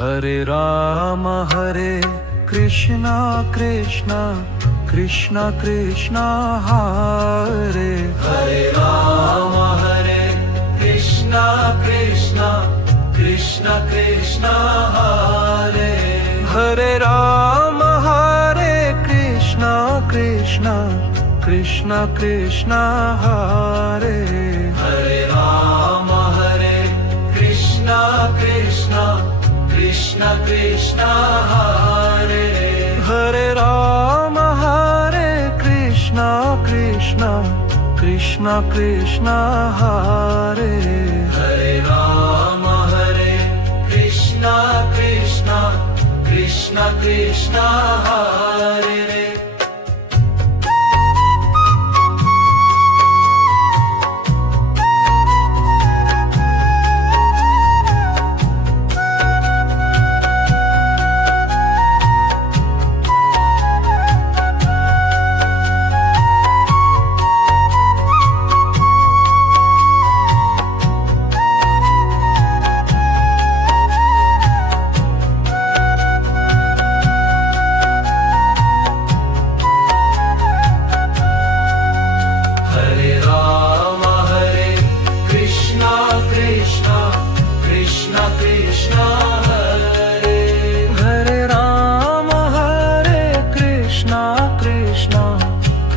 Hare Krishna Krishna Krishna Krishna Hare Ram Hare Krishna Krishna Krishna Krishna Hare Ram Hare Krishna Krishna Krishna Krishna Hare Ram Hare Krishna Krishna Krishna Krishna Hare Ram Hare Krishna Krishna Krishna Krishna Hare Ram Hare Krishna Krishna Krishna Krishna Hare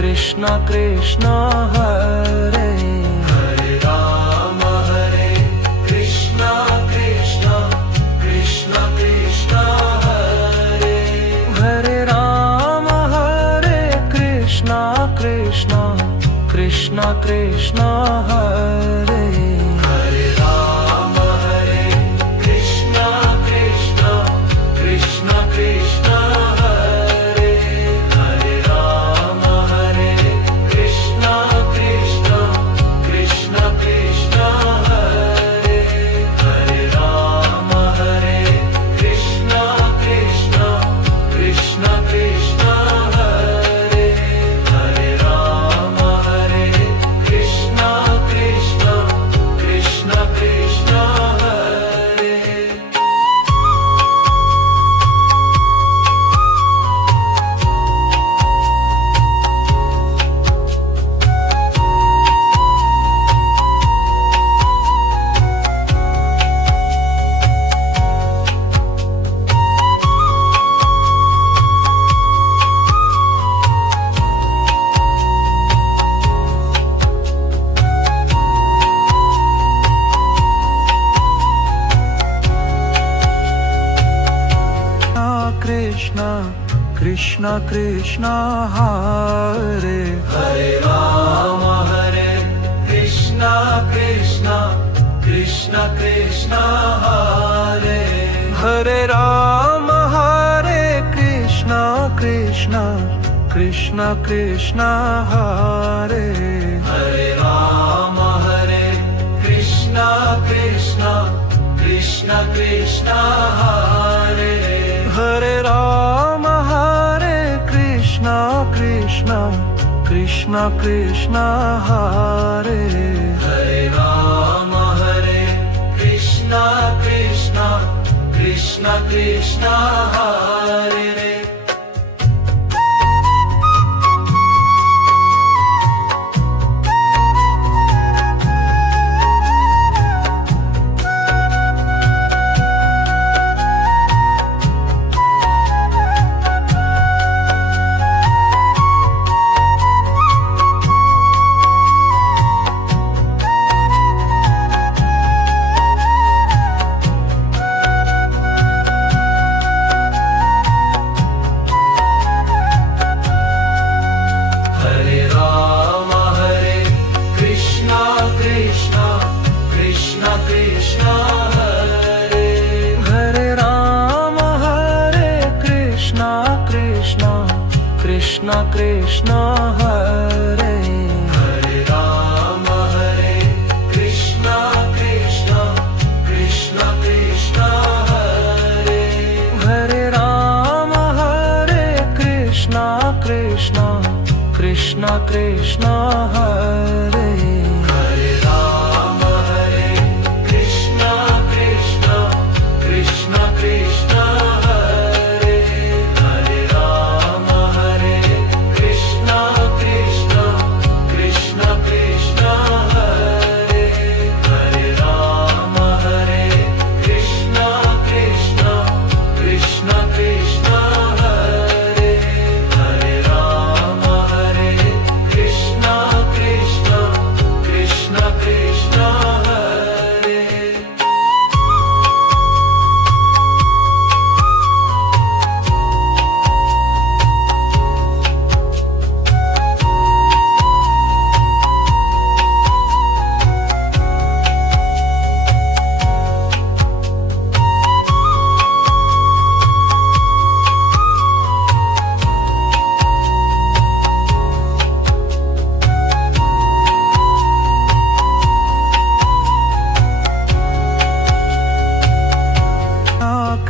Krishna Krishna Hare Ram Hare Krishna Krishna Krishna Krishna Hare Ram Hare Krishna Krishna Krishna Krishna Hare Ram Hare Krishna Krishna Krishna Krishna Krishna Krishna Krishna Hare Ram Hare Krishna Krishna Krishna Krishna Hare Ram Hare Krishna Krishna Krishna Krishna Hare Ram Hare Krishna Krishna Krishna Krishna Hare Ram Hare Krishna Krishna Krishna Krishna Hare Ram Hare Krishna Krishna Krishna Krishna Hare Krishna Krishna Hare Ram Hare Krishna Krishna Krishna Krishna Hare Ram Hare Krishna Krishna Krishna Krishna Hare Ram Hare Krishna Krishna Krishna Krishna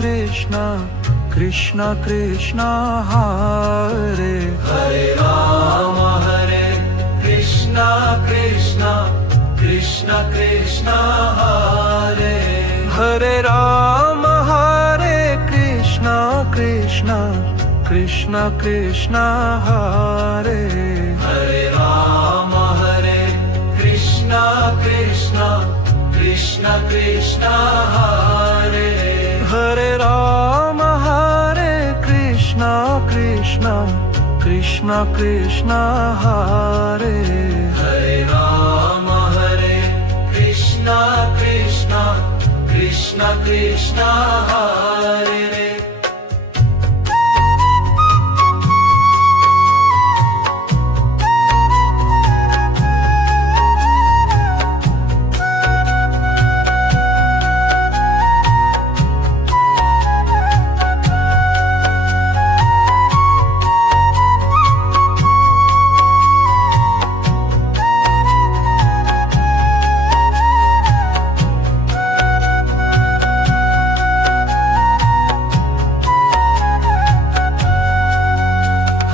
Krishna Krishna Krishna Hare Hare Rama Hare Krishna Krishna Krishna Krishna Hare Hare Rama Hare Krishna Krishna Krishna Krishna Hare Hare Rama Hare Krishna Krishna Krishna Krishna Hare Hare Rama Hare Krishna Krishna Krishna Krishna Hare Hare Rama Hare Krishna Krishna Krishna Krishna Hare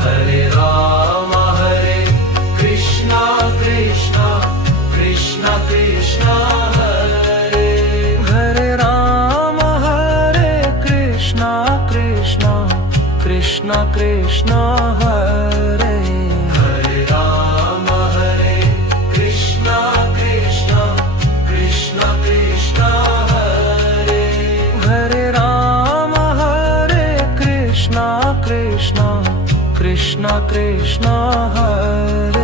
Hare Rama Hare Krishna Krishna Krishna Krishna Hare Hare Rama Hare Krishna Krishna Krishna Krishna Hare Hare Rama Hare Krishna Krishna Krishna Krishna Hare Hare Rama Hare Krishna Krishna Krishna Krishna Hare